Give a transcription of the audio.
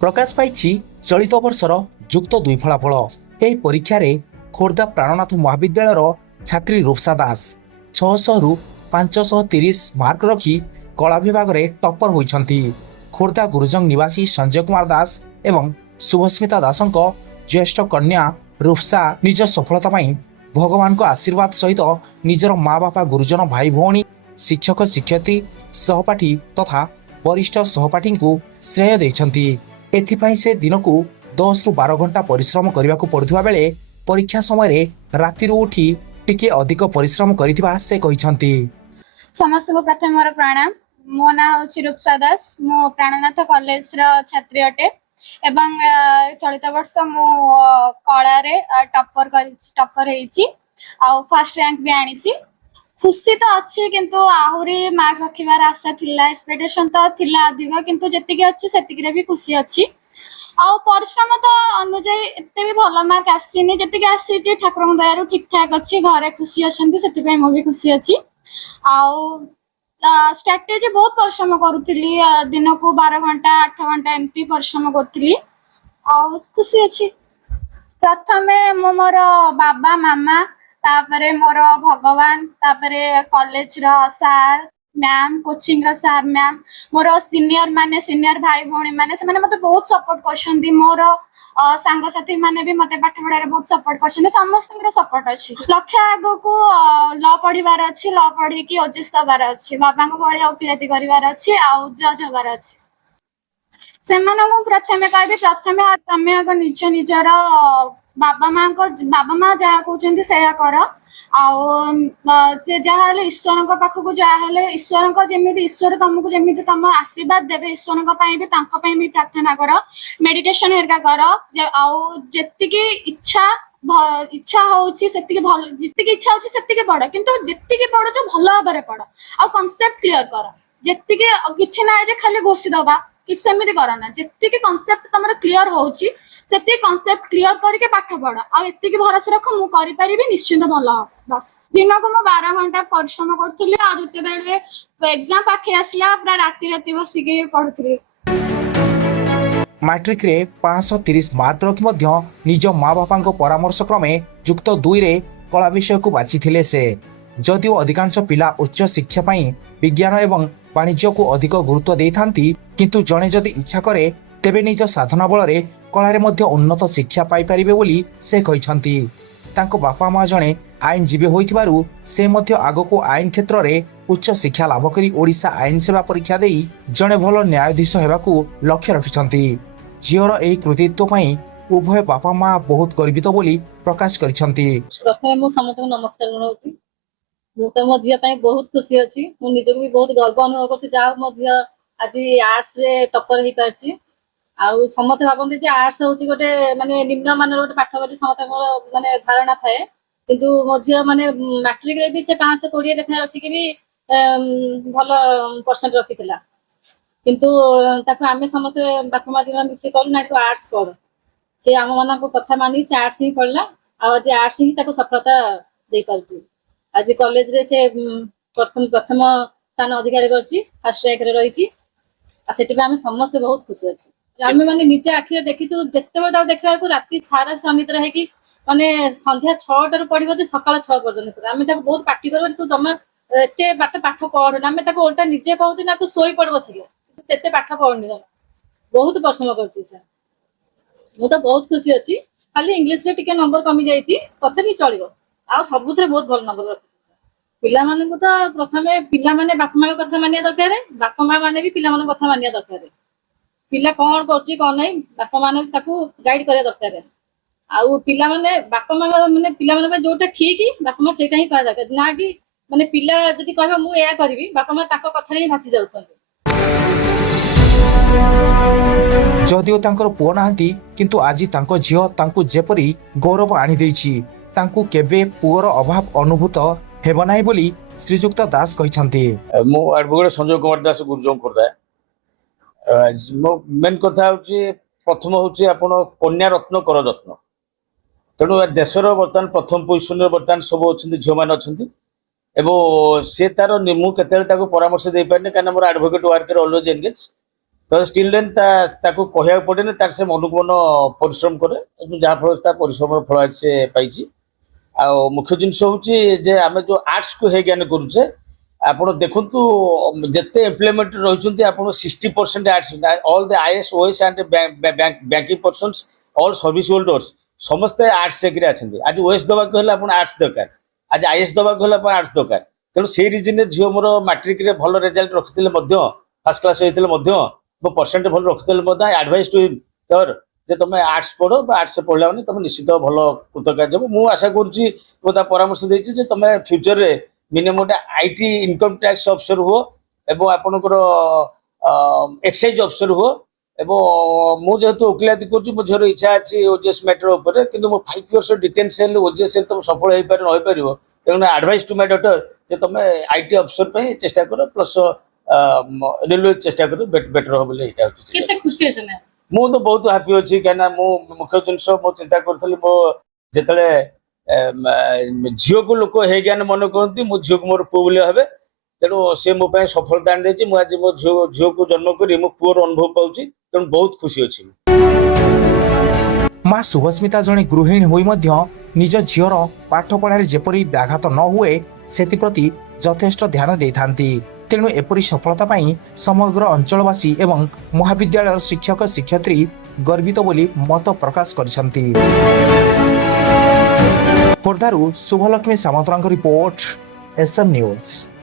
प्रकाश पाई चलित वर्षर युक्त 2 फलाफल। यह परीक्षा रे खोर्धा प्राणनाथ महाविद्यालय छात्री रूपसा दास 600 रु 530 मार्क रखी कला विभाग रे टॉपर होइछंती। खोर्धा गुरुजंग निवासी संजय कुमार दास एवं शुभस्मिता दासंक ज्येष्ठ कन्या रूपसा निज सफलता पाई भगवान को आशीर्वाद सहित निजर माँ बापा गुरुजन भाई भौणी शिक्षक शिक्षयित्री सहपाठी तथा वरिष्ठ सहपाठी को श्रेय देइछंती। एथिपाई से दिन को 10 रु 12 घंटा परिश्रम करने को पड़ुवा बेले परीक्षा समय राति उठी टिके अधिक परिश्रम करिथिबा से कहिछंती। समस्त को प्रथम मोर प्रणाम। मो ना होछि रूपसा दास। मो प्राणनाथ कॉलेज रा छात्री अटे एवं चलित वर्ष मो कला रे टॉपर हेछि आ फर्स्ट रैंक भी आनिछि। खुशी तो अच्छी किंतु आहुरी मार्क रखिबार आशा थिला, एक्सपेक्टेशन तो थिला अधिक किंतु जतिके अच्छी सेतिके रे भी खुशी अच्छी। आ परिश्रम तो अनुଯାयी एते भी भल मार्क आसीनी, जतिके आसी जे ठाकुर दयारु ठीक ठाक अच्छी, घरे खुशी अछंती सेति पे मो भी खुशी अच्छी। आ स्ट्रेटेजी बहुत परिश्रम करूथिली, दिन को 12 घंटा 8 घंटा एमती परिश्रम करथिली आ खुशी अच्छी। प्रथमे मो मोर बाबा मामा तापरे मोर भगवान तापरे कॉलेज रो सार मैम कोचिंग रो सार मैम मोर सीनियर भाई भौणी माने से माने मते बहुत सपोर्ट करछन्ती। मोर सांग साथी माने भी मते पाठ पढारे बहुत सपोर्ट करछन्ती। समस्त सपोर्ट अछि। लक्ष्य आगो को लॉ पढिबार अछि, लॉ पढी की ओजेस दबार अछि, बाबा को भଳି ओपीएटी करिवार अछि आ जज हबार अछि। सेमानंगु प्रथमे कहबी प्रथमे तमे आगो निज निजर बाबा माँ जहाँ कहते से कर जहाँ ईश्वर पाखक जहाँ ईश्वर जमी ईश्वर तुमको जमी तुम आशीर्वाद देवे ईश्वर भी प्रार्थना कर, मेडिटेशन हेरिका कर। जी इच्छा इच्छा होची भल जी इच्छा होची सेतिके पढ़ किंतु जी पढ़ जो भल भाव पढ़ आ कॉन्सेप्ट क्लियर कर। जी किछि ना जे खाली घोषी दबा कि सेमिति करना, जी कॉन्सेप्ट तुम क्लियर होची सेति कॉन्सेप्ट क्लियर करके पाठ पढ़ आ एतिकी भरोसा रख मु करि परिबी निश्चित भल। बस दिन को मु 12 घंटा परिश्रम करथुली आ जते बेले एग्जाम पाखे आसला पूरा राति बसिके पढुथुली। मैट्रिक रे 530 मार्क रखी मध्य निज माँ बापा परामर्श क्रमे युक्त 2 रे कला विषय को बाछिथिले से। जदिओ अधिकांश पिला उच्च शिक्षा पाई विज्ञान एवं वाणिज्य को अधिक गुरुत्व देइथांती, किंतु जणे जदि इच्छा करे तेबे निज साधना बल रे कलारे मध्य उन्नत शिक्षा पाई परिबे बोली से कहिसंती। तांको बापा माँ जणे आईनजीवी होइथिबारु से मध्य आगको आईन क्षेत्र रे उच्च शिक्षा लाभ करी ओडिशा आईन सेवा परीक्षा देई जणे भल न्यायाधीश हेबाकू लक्ष्य रखिसंती। झीवर एही कृतित्व पाई उभय बापा माँ बहुत गर्वित बोली प्रकाश करिसंती। प्रथमे मु समस्त नमस्कार जणाउछि। मु त मो झिया पाई बहुत खुशी अछि। मु निजको भी बहुत गर्व अनुभव करछि जा मो झिया आज आर्ट्स रे टॉपर हे पाछि। आउ समते भाबंती जे आर्ट्स होची गोटे माने निम्न मानर गोटे पाठ बोली समते मोर माने धारणा थाए, किंतु मो झिया माने मैट्रिक रे भी से 520 लेखा रखि के भी भलो परसेंट रखितला। किंतु ताको आमे समते बापा मा दिना मिसे करू ना तो आर्ट्स पढ, से आम माना को कथा मानी से आर्ट्स ही पढला आ जे आर्ट्स ही ताको सफलता दे पारछि। आज कॉलेज रे से प्रथम स्थान अधिकारी करछि, फर्स्ट रैंक रे रहिछि आ सेति आमे समस्त बहुत खुशी अछि। आमे माने निजे आखिरे देखिछु जत्ते बेला देखला को राति सारा सनिद्र है कि माने संध्या 6 टा पढिबो जे सकाळ 6 पर्यंत आमे ताको बहुत पार्टी करबो तू जम्मा एते पाठ पढ ना। आमे ताको उल्टा निजे कहू ना तू सोई पड़बो छिके तेते पाठ पढनी जम्मा बहुत परिश्रम करछि से। मु तो बहुत खुशी अछि। खाली इंग्लिश रे टिके नंबर कमी जाईछि तथापि चलिबो आ सबुतरे बहुत भल नंबर रखि। पिला माने को तो प्रथमे पिला माने बापा मां कथा मानिया दरकार, बापा मां माने भी पिला माने कथा मानिया दरकार। पिला कोन करछि कोन नै बापा माने ताको गाइड करे दरकार। आउ पिला माने बापा मां माने पिला माने जोटा ठीक बापा मां सेटा ही कह दरकार ना कि माने पिला जदि कहबा मु एया करबी बापा मां ताको कथा ही भासी जाउछन। जदिओ तांकर पुओ नाहंती, किंतु आजी तांको झियो तांको जेपरी गौरव आनी देइछि। तांको केबे पुओर अभाव अनुभूत हेब नाही बोली श्रीजुक्त दास कहिसंती। मो एडवोकेट संजय कुमार दास गुरुजों खोर्धा। मो मेन कथा होची प्रथम होची आपण कन्या रत्न कर रत्न। तेणु देशर बर्तमान प्रथम पोजिशन बर्तमान सब अच्छे झील मैंने अच्छा एवं से तार मु केते परामर्श दे पारे कहीं मोर एडवोकेट वर्क ऑलवेज एंगेज तो स्टिल देन ताको कहया पड़े तार से मन को मन परिश्रम करे जहाँ फल ता परिश्रम फल आज से पाई आ मुख्य जिनस हूँ आम जो आर्ट्स को हे ज्ञान करुचे ଆପଣ ଦେଖନ୍ତୁ ଯେତେ ଏମ୍ପ୍ଲୟମେଣ୍ଟ ରହିଛନ୍ତି ଆପଣ 60% arts all the IAS OAS and banking persons all service holders ସମସ୍ତେ ଆର୍ଟ୍ସ ଚାକିରି ଅଛନ୍ତି ଆଜି ଓଏସ୍ ଦେବାକୁ ହେଲେ ଆପଣ ଆର୍ଟ୍ସ ଦରକାର ଆଜି ଆଇଏସ୍ ଦେବାକୁ ହେଲେ ଆପଣ ଆର୍ଟ୍ସ ଦରକାର ତେଣୁ ସେଇ ରିଜନରେ ଝିଅ ମୋର ମାଟ୍ରିକରେ ଭଲ ରେଜଲ୍ଟ ରଖିଥିଲେ ମଧ୍ୟ ଫାର୍ଷ୍ଟ କ୍ଲାସ୍ ହେଇଥିଲେ ମଧ୍ୟ ମୋ ପରସେଣ୍ଟ ଭଲ ରଖିଥିଲେ ମଧ୍ୟ ଆଡଭାଇସ୍ ଟୁ ହିମ୍ ଯେ ତମେ ଆର୍ଟ୍ସ ପଢ ବା ଆର୍ଟ୍ସ ପଢିଲା ମାନେ ତମେ ନିଶ୍ଚିତ ଭଲ କୃତକାର୍ଯ୍ୟ ହେବ ମୁଁ ଆଶା କରୁଛି ମୁଁ ତା ପରାମର୍ଶ ଦେଇଛି ଯେ ତମେ ଫ୍ୟୁଚରରେ मिनिमम गोटे आईटी इनकम टैक्स अफिसर हुओ एवं आपणकर एक्साइज अफिसर हुओ एवं मु जेहेतु वकिलाती करुँ मो झीर इच्छा अच्छी ओजीएस मैटर उपर कि 5 इयर्स डिटेन्स ओजीएस तुम सफल हो पार तेणु एडवाइस टू माय डॉटर जे तुम आईटी अफिसर पे चेष्टा कर प्लस रेलवे चेष्टा कर बेटर हो बोले केते खुशी अछि ना मु तो बहुत हैप्पी अच्छी कहीं मु मुख्य जिनस मो चिंता करी मो जिते झील को लोक हे ज्ञान मन करती मो झील को मोर पुओ बोली भावे तेणु सी मो सफलता आनी आज मो झील को जन्म करी मो पुअर अनुभव पाऊँ तेणु बहुत खुशी अच्छी माँ शुभस्मिता जड़े गृहिणी होई मध्य निज झीर पाठ पढ़ार जेपरी व्याघात न हुए सेप्रति यथेष्ट ध्यान देथांती तेणु एपरी सफलता पाई समग्र अंचलवासी एवं महाविद्यालय शिक्षक शिक्षयित्री गर्वित बोली मत प्रकाश करिसंती। खोर्धारू शुभलक्ष्मी सामंतरांक रिपोर्ट एसएम न्यूज।